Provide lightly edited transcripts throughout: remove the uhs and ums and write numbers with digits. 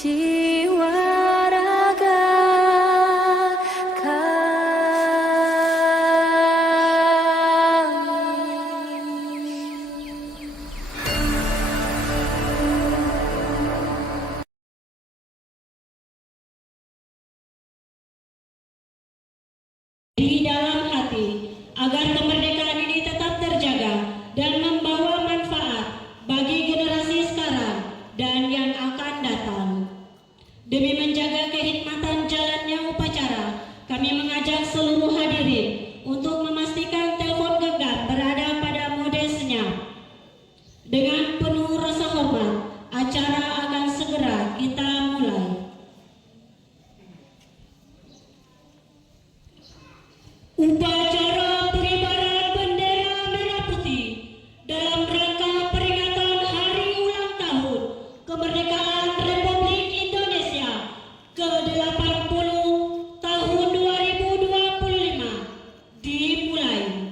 jiwa raga di dalam hati agar kemerdekaan ini tetap terjaga dan membawa manfaat bagi generasi sekarang dan yang akan datang. Demi menjaga kehikmatan jalannya upacara, kami mengajak seluruh hadirin untuk memastikan telepon genggam berada pada mode senyap. Dengan penuh rasa hormat, acara akan segera kita mulai. Upacara pengibaran bendera merah putih dalam rangka peringatan Hari Ulang Tahun Kemerdekaan Republik Indonesia ke-80 tahun 2025 dimulai.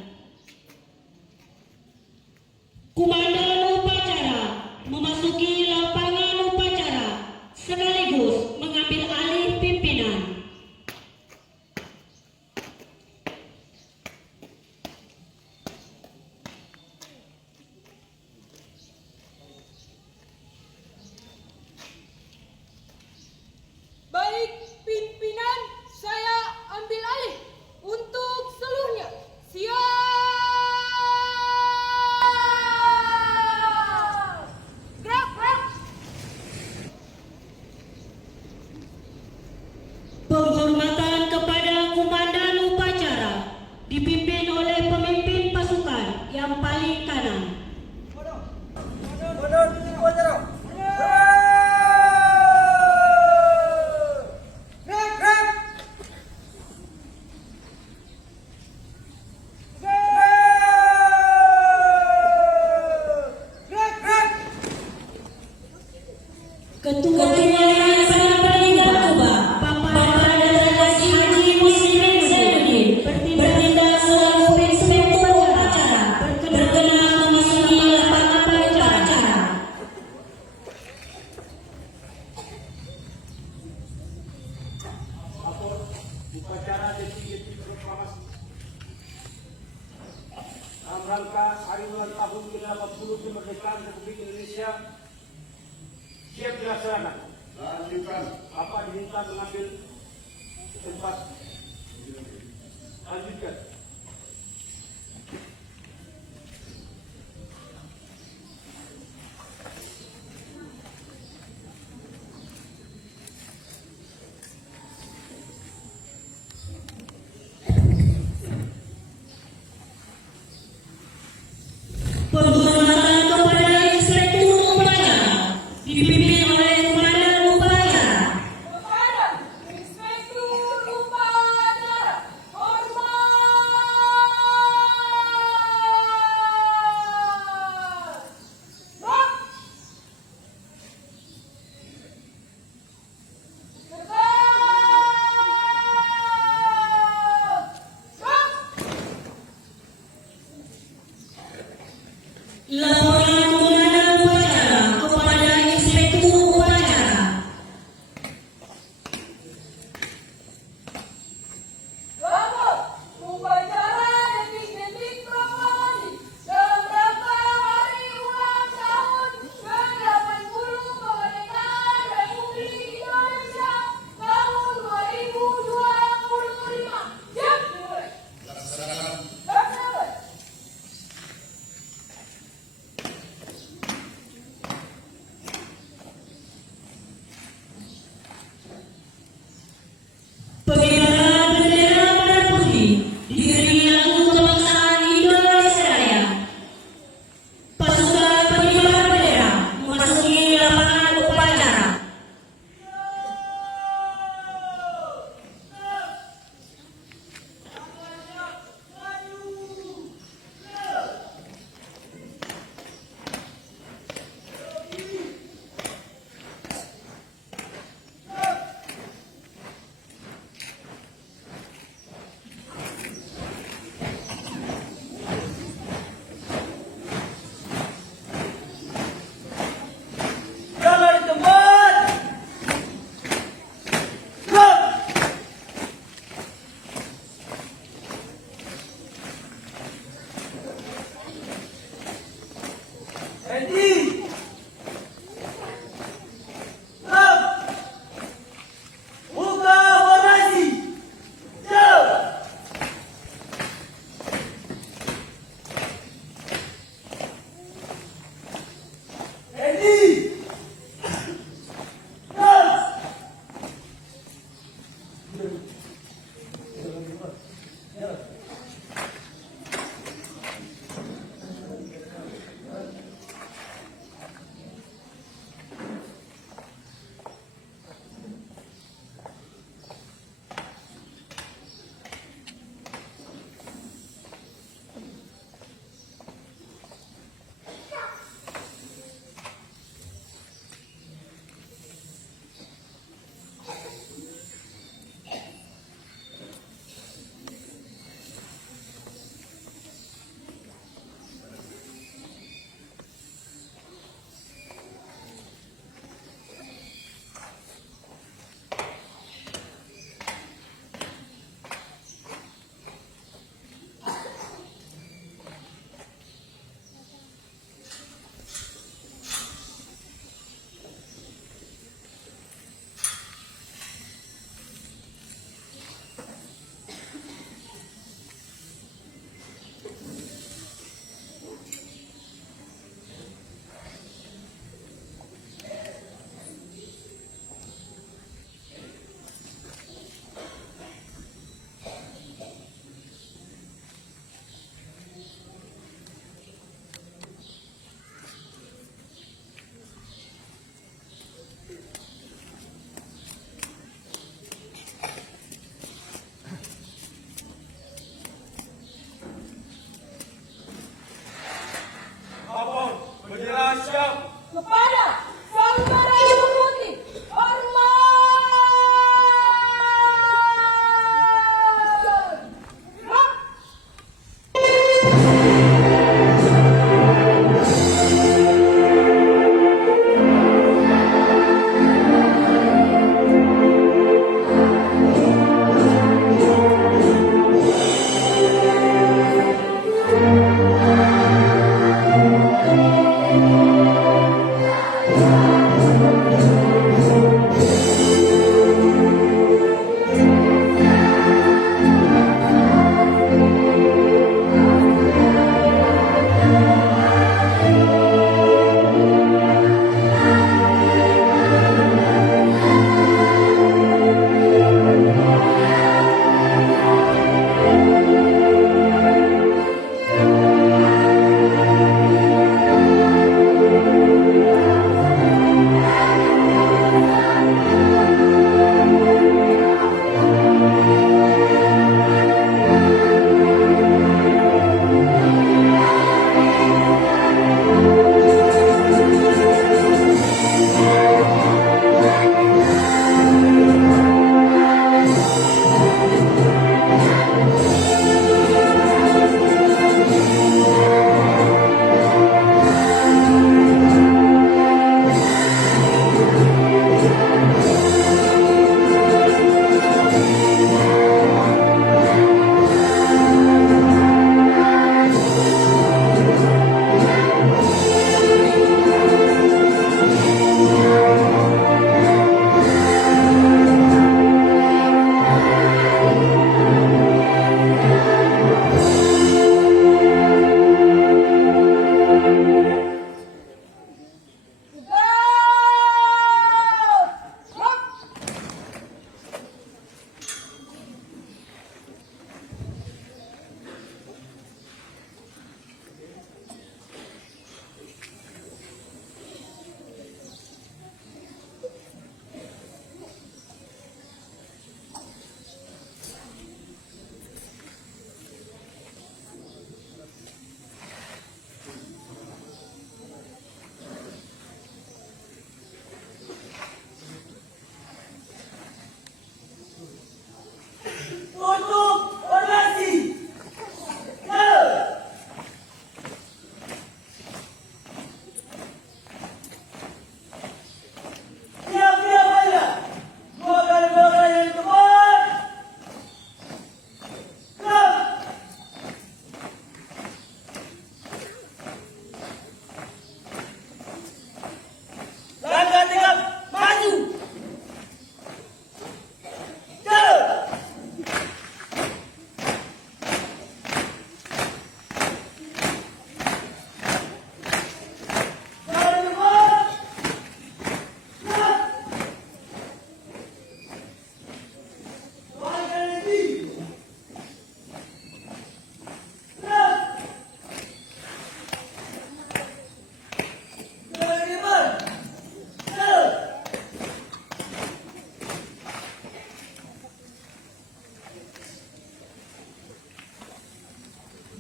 Komandan upacara memasuki lapangan upacara sekaligus mengambil alih pimpinan. Baik pimpinan, saya ambil alih untuk seluruhnya. Siap! Gerak, gerak! Penghormatan kepada komandan upacara dipimpin oleh pemimpin pasukan yang paling kanan. Ketua Yayasan Peninggal Kuba, Bapak Haji Muslimin Zainuddin, bertindak selaku pimpinan upacara, berkenan memasuki lapangan upacara. Upacara detik-detik proklamasi dalam rangka Hari Ulang Tahun ke-80 Kemerdekaan Republik Indonesia siap dilaksanakan. Bapak diminta mengambil tempat. Lanjutkan. Penghormatan kepada inspektur upacara dipimpin oleh komandan upacara. Kepada Inspektur Upacara, hormat!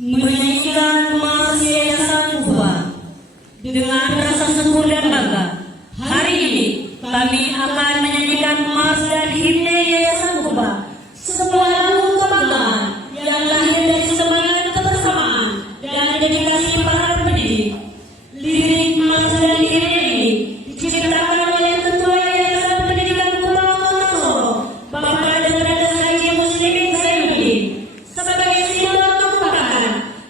menyanyikan Mars Yayasan Kuba dengan rasa syukur dan bangga. Hari ini kami akan menyanyikan Mars dan Himne Yayasan Kuba, sebuah lagu kebanggaan yang lahir dari semangat kebersamaan dan dedikasi para pendidik. Lirik Mars dan Himne ini diciptakan oleh Ketua Yayasan Pendidikan Kuba Kota Solo, Bapak Dr. Haji Muslimin Zainuddin, sebagai simbol kekompakan,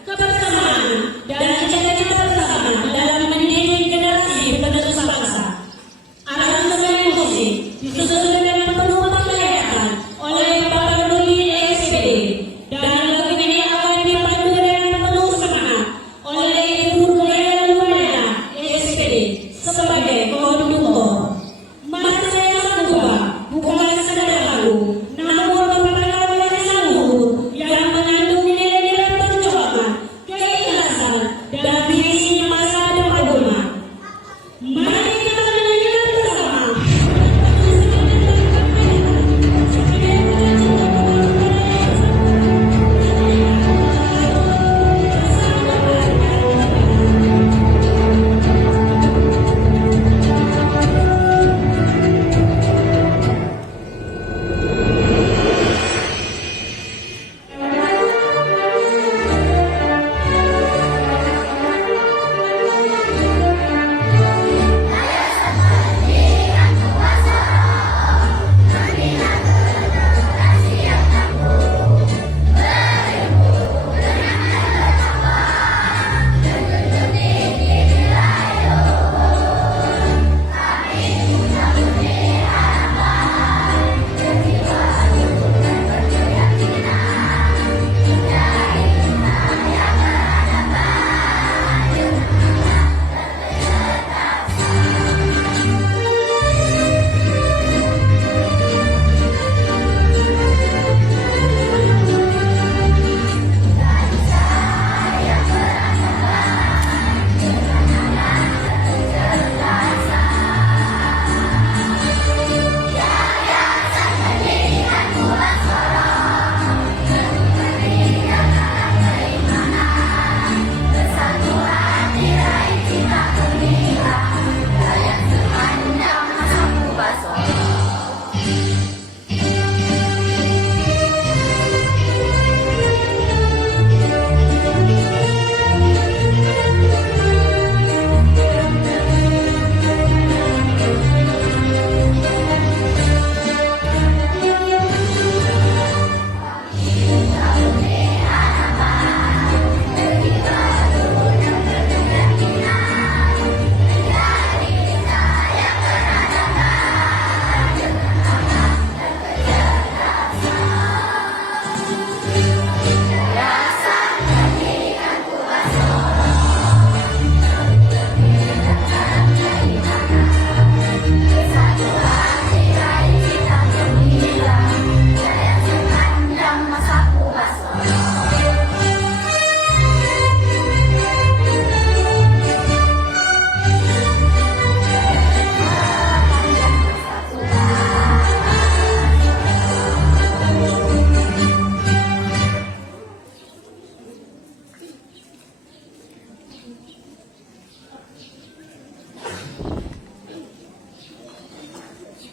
kebersamaan, dan cita-cita bersama dalam mendidik generasi penerus bangsa. Aransemen musik disusun dengan penuh penghayatan oleh Bapak Nurli SPD, dan lagu ini akan dipandu dengan penuh semangat oleh Ibu Nuraya Lumaina SPD sebagai konduktor. Mars Yayasan Kuba bukan sekadar lagu, namun merupakan warisan luhur yang mengandung nilai-nilai perjuangan, keikhlasan, dan visi masa depan umat. Mari kita menyanyikan bersama.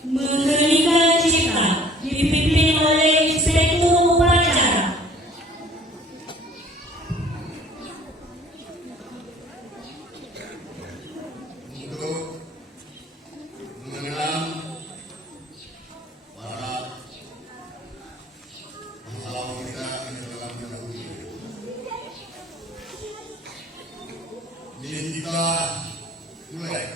Mengenalkan cipta dipimpin oleh Inspektur Upacara. Untuk mengenal para pahlawan kita yang telah mendahului. Ini kita mulai.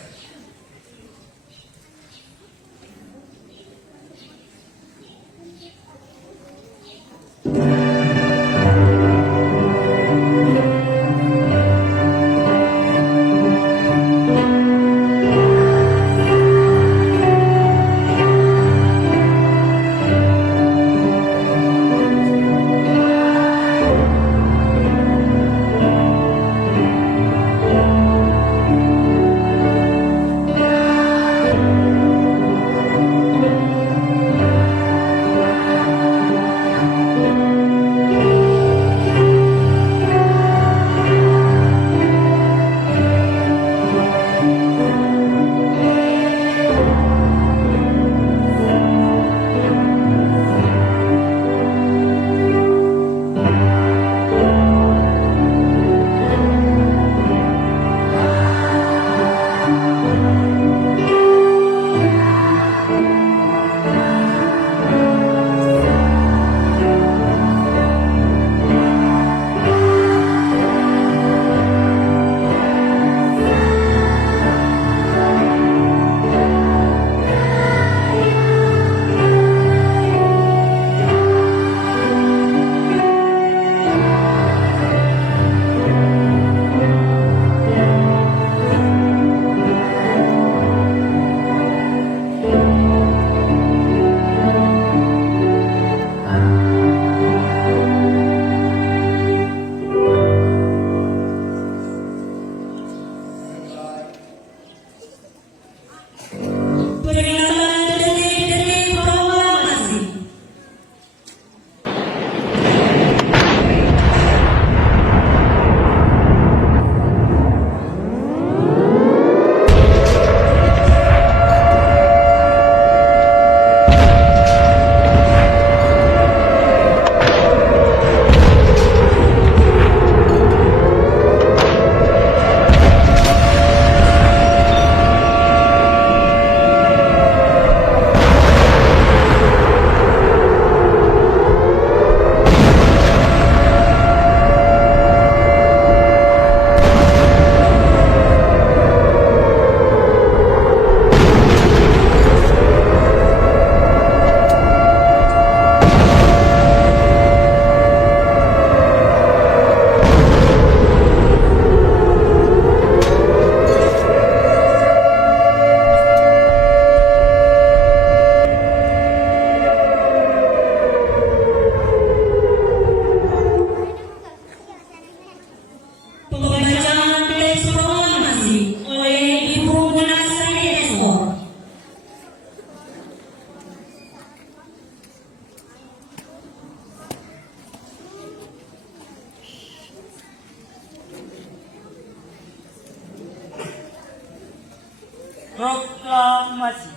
Proklamasi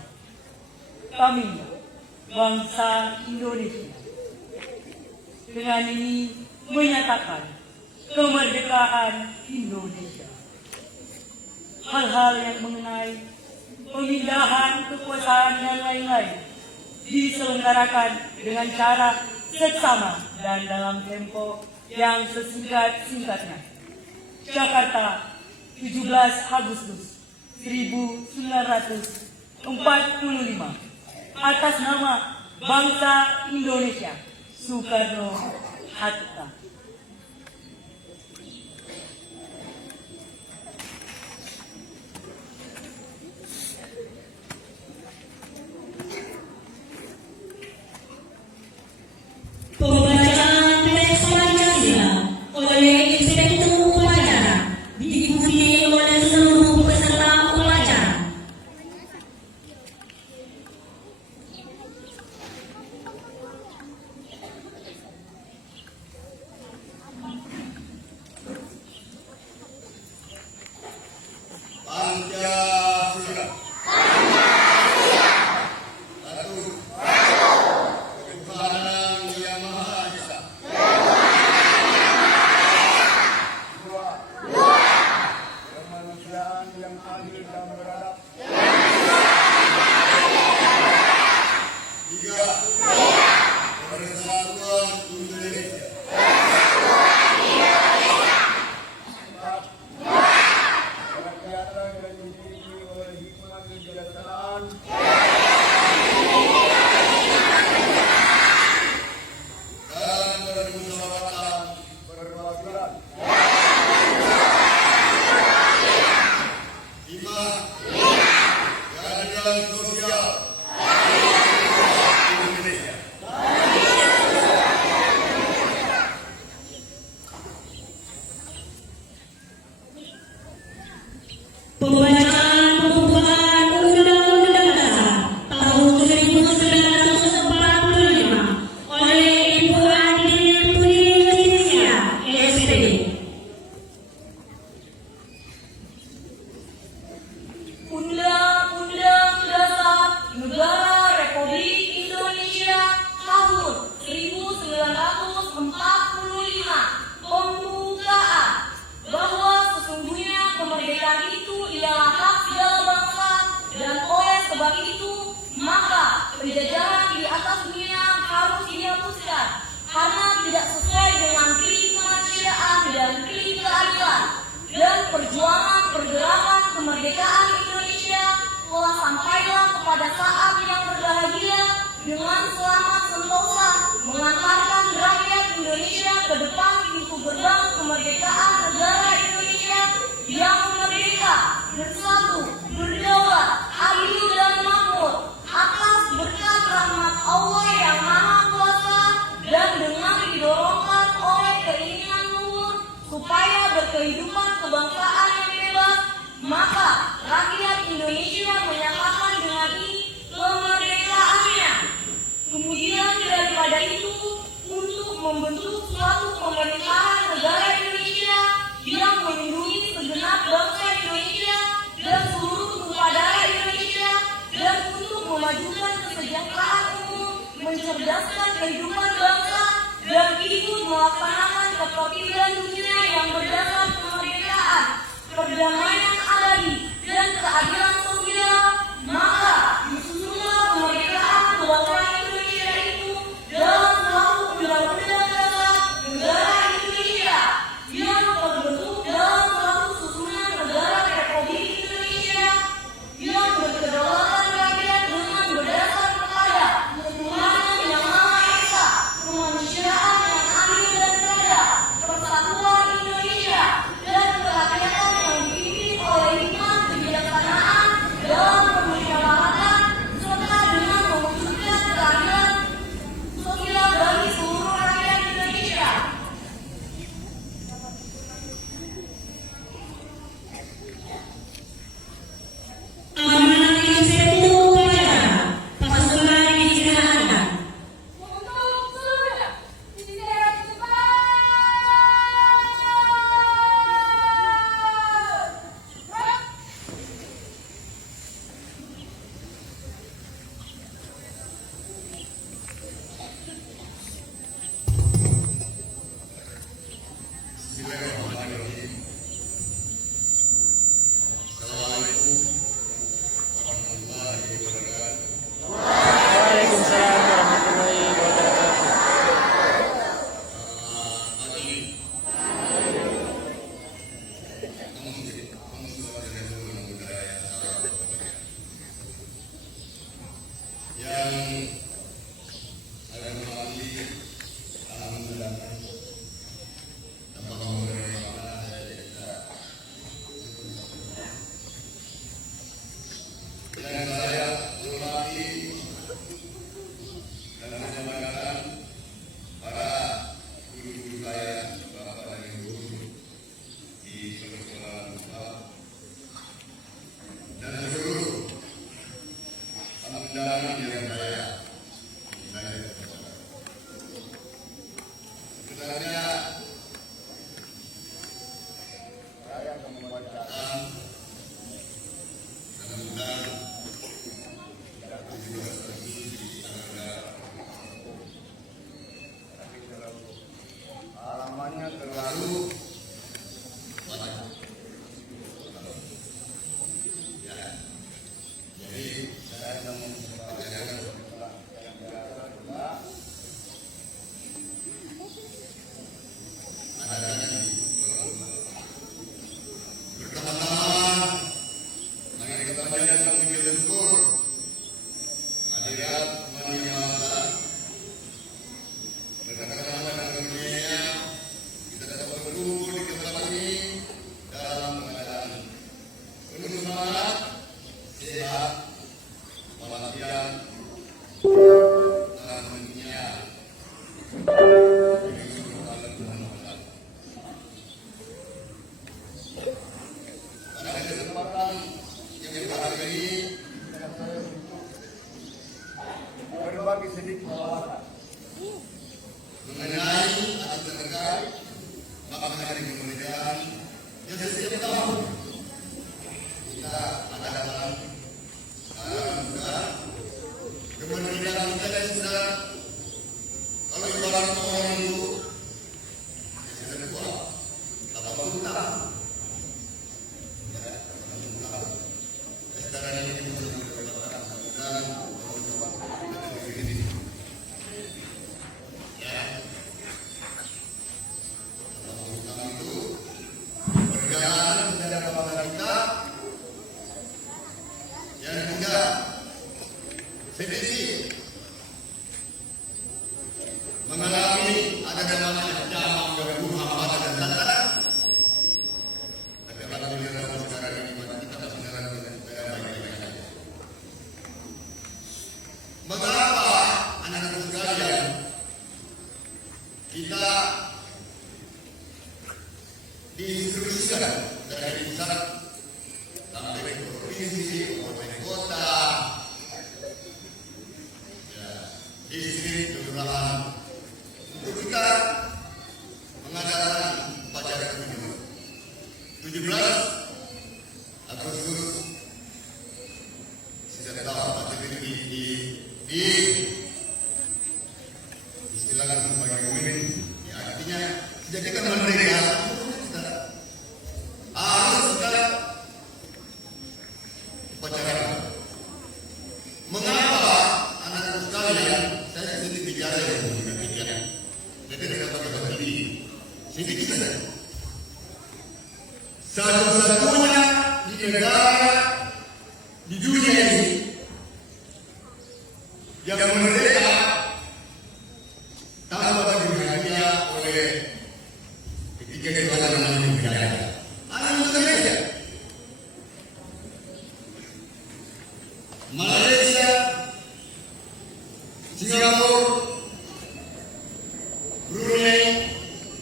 kami, bangsa Indonesia, dengan ini menyatakan kemerdekaan Indonesia. Hal-hal yang mengenai pemindahan kekuasaan dan lain-lain diselenggarakan dengan cara seksama dan dalam tempo yang sesingkat-singkatnya. Jakarta, 17 Agustus 1945, atas nama bangsa Indonesia, Soekarno-Hatta. Pembacaan teks Pancasila oleh Inspektur Upacara diikuti oleh seluruh peserta upacara. Pancasila. Satu. Ketuhanan Yang Maha Esa. Dua. Kemanusiaan yang adil dan beradab. Tiga. Persatuan Indonesia. Empat. Kerakyatan yang dipimpin oleh hikmat kebijaksanaan. Dan permusyawaratan Perwakilan. lima. Keadilan sosial Indonesia. Pembacaan pembukaan Undang-Undang Dasar tahun 1945 oleh Ibu Adil Putri Yustisya, SPD. Undang-Undang Dasar Negara Republik Indonesia tahun 1945 pembukaan bahwa sesungguhnya kemerdekaan itu ialah hak segala bangsa dan oleh sebab itu maka penjajahan di atas dunia harus dihapuskan karena tidak sesuai dengan prinsip kemanusiaan dan prinsip keadilan, dan perjuangan pergerakan kemerdekaan Indonesia telah sampailah kepada saat yang berbahagia dengan selamat sentosa mengantarkan rakyat Indonesia ke depan pintu gerbang kemerdekaan negara Indonesia yang merdeka, bersatu, berdaulat, adil dan makmur atas berkat rahmat Allah yang Maha Kuasa dan dengan didorongkan oleh keinginan luhur supaya berkehidupan kebangsaan yang bebas, maka rakyat Indonesia menyatakan dengan ini kemerdekaannya. Kemudian daripada itu, untuk membentuk suatu pemerintahan negara Indonesia yang melindungi segenap bangsa Indonesia dan seluruh tumpah darah Indonesia, dan untuk memajukan kesejahteraan umum, mencerdaskan kehidupan bangsa, dan ikut melaksanakan ketertiban dunia yang berdasar kemerdekaan, perdamaian alami, dan keadilan sosial, maka disusunlah kemerdekaan kebangsaan Indonesia itu dalam suatu undang-undang dasar negara Indonesia yang terbentuk dalam suatu susunan negara Republik Indonesia yang berkedaulatan rakyat dengan berdasar kepada ketuhanan yang Maha Esa, kemanusiaan yang adil dan beradab, persatuan Indonesia, dan kerakyatan yang dipimpin oleh hikmat kebijaksanaan yang saya hormati alhamdulillah tanpa memberi makna saya tidak yang saya hormati dan menyampaikan para guru-guru saya, bapak dan ibu di persekolahan Ustaz dan seluruh undangan yang saya sebenarnya saya akan membacakan dan undang halamannya terlalu banyak. Ya. Jadi saya akan membacakan yang biasa juga ada berteman-teman mari kita panjatkan puji syukur hadirat menyamata berkata-kata dan dunia kita dapat berkumpul di tempat ini dalam keadaan penuh semangat, sehat, walafiat, dan dunia. Pada kesempatan yang berbahagia ini, berbagi sedikit wawasan mengenai atau terkait makna hari kemerdekaan yang setiap tahun kita adakan dalam bulan kemerdekaan kita sudah kalau ibarat orang itu sudah kuat 80 tahun ya 80 tahun sekarang ini kita sudah mendapatkan dan perjalanan sejarah bangsa kita yang juga sedikit mengalami ada namanya zaman gangguan hambatan dan tantangan. Tapi alhamdulillah sekarang ini kita berjalan dengan baik-baik saja. Mengapa anak-anak sekalian kita diinstruksikan dari pusat sampai ke provinsi, kabupaten kota, ya, distrik, kelurahan, untuk kita mengadakan upacara 17 Agustus setiap tahun di istilahkan sebagai unik, ya artinya sejak kita merdeka harus kita upacara. Mengapa anak-anak sekalian saya sedikit bicara yang berbicara, jadi tidak dapat sedikit saja. Satu-satunya di negara di dunia ini yang merdeka tanpa dibahagia oleh ketiga ketuhanan yang berbeda. Indonesia, Malaysia, Singapura, Brunei,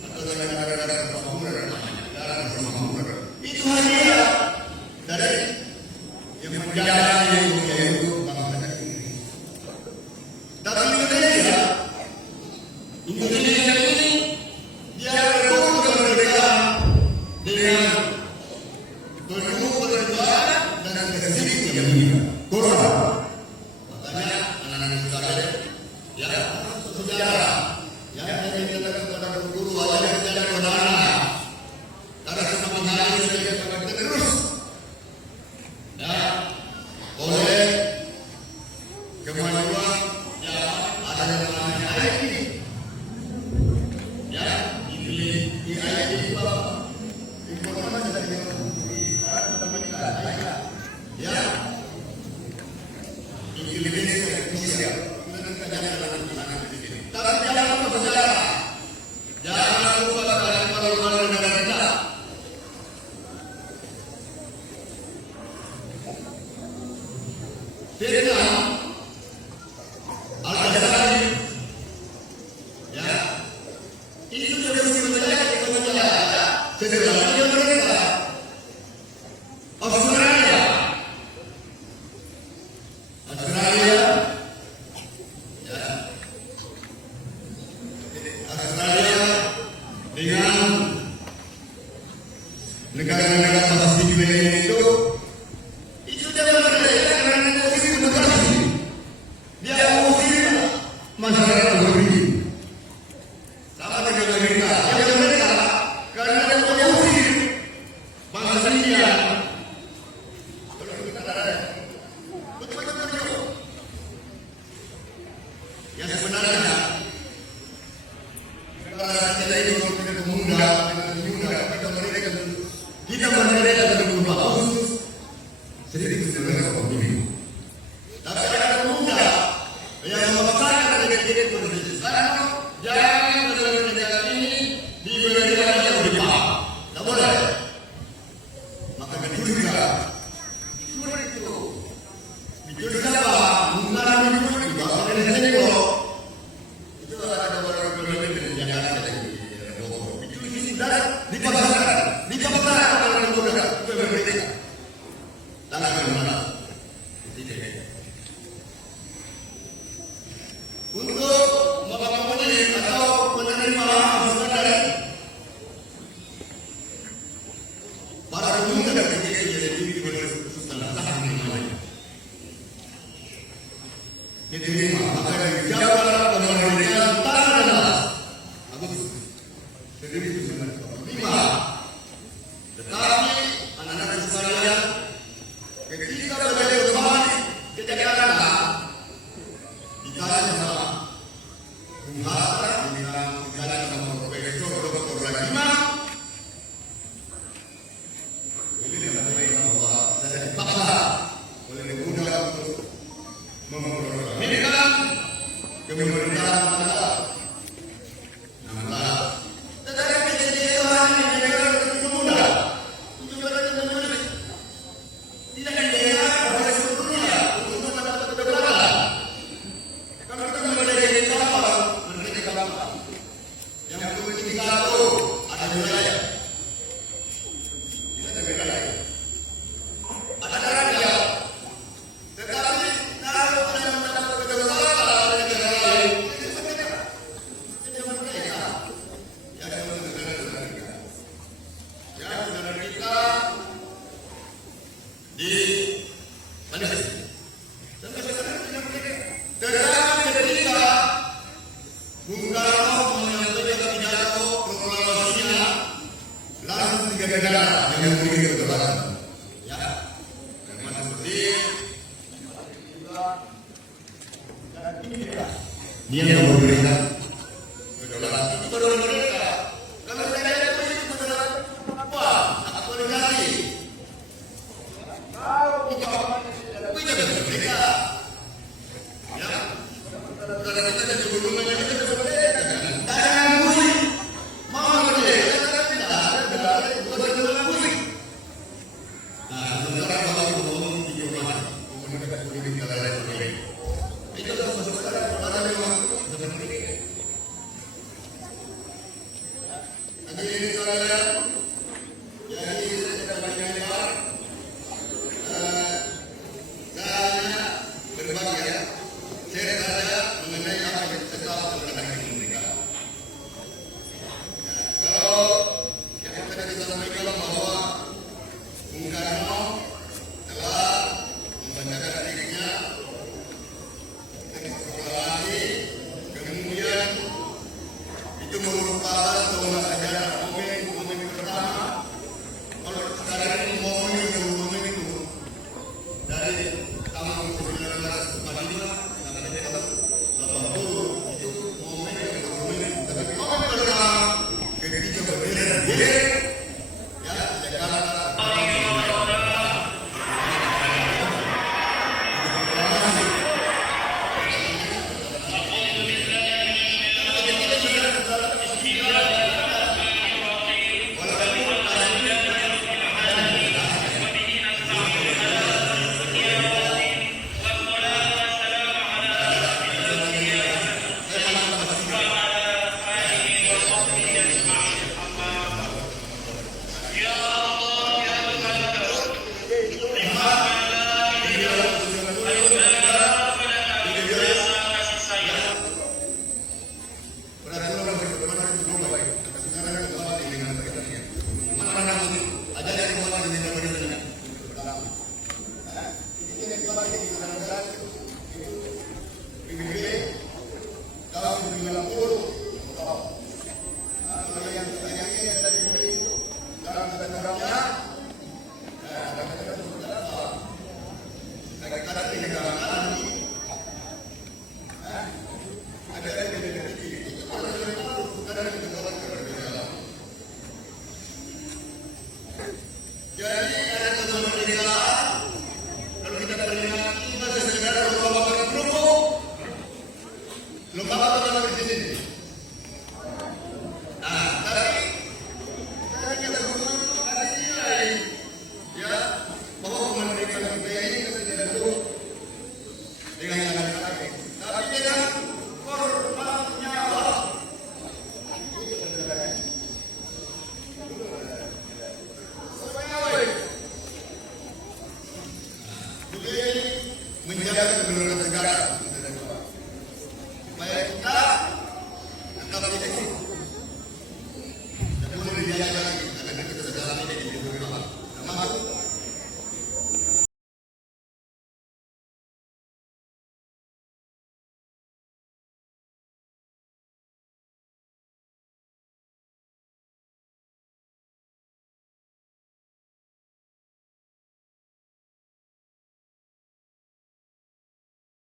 atau negara-negara bermakmur, itu hanya dari yang menjadi yaitu bangsa Indonesia. Tapi Indonesia ini dia berburu kemerdekaan dengan penuh perjuangan dan kesedih yang ini Quran. Makanya anak-anak sekalian, ya sejarah yang saya minta kepada guru wajib menjadi kepada anak. Karena semakin hari saya akan terus, ya oleh kemajuan yang ada yang namanya IT, ya di IT informasi dari ya Indonesia masyarakat berbeda. Sama dengan Amerika. Yang mereka karena ada konflik bangsa India. Kalau kita ada betul-betul yang sebenarnya negara kita ini kita pemuda, kita merdeka dari berubah khusus sedikit sebenarnya pemimpin. Tapi ada pemuda yang memaksakan negara Indonesia sekarang jangan negara ini diberi raja lebih paham. Tak boleh. Maka dicuriga. Curi itu. Dicuriga apa? Mengalami curi juga. Kalau dia tengok itu ada orang berbeda dengan Jakarta dan Bogor. Dicuri sudah dipaksakan. Dipaksakan oleh pemuda itu berbeda. Tangan mana? Tidak. Untuk memenuhi atau menerima sebenarnya para pemuda dan ketika jadi setelah tahan namanya diterima maka dijawab pemerintahan tangan adalah Agustus 1945. Tetapi anak-anak sekalian ketika beliau kembali ke Jakarta ditanya sama Bung Hatta, ditanya sama Profesor Dr. Rahimah, ini mengatakan bahwa saya dipaksa oleh pemuda untuk memproklamasikan kemerdekaan adalah 16. Tetapi jadi orang yang negara pemuda itu juga tidak ada daerah pada sebelumnya untuk mendapat kebebasan. Kalau kita merdeka kapal, merdeka kapal. Yang memiliki satu ada wilayah. Tidak ada wilayah. Ada rakyat. Tetapi kalau kita mendapat kebebasan dari negara lain, itu berbeda. Tidak merdeka. Yang negara kita. Yang negara kita di Malaysia. Sampai sekarang tidak merdeka. Tetapi ketika Bung Karno menyampaikan pidato proklamasinya, langsung 3 negara yang memiliki kebebasan. Ya, termasuk seperti dia yang memberikan kedaulatan. Itu baru mereka. Kalau tidak ada itu kedaulatan apa? Aktualisasi. Kita merdeka. Ya. Karena kita ada sebelumnya kita sudah merdeka. Tak ada musik. Mau merdeka. Tidak ada. Bukan dengan musik. Nah, sementara kalau kita ngomong di Jerman, komunitas politik yang lain berbeda. Itu adalah sementara pada memang seperti ini. Nanti ini saya jadi saya banyak lebar. Saya berbagi ya. Saya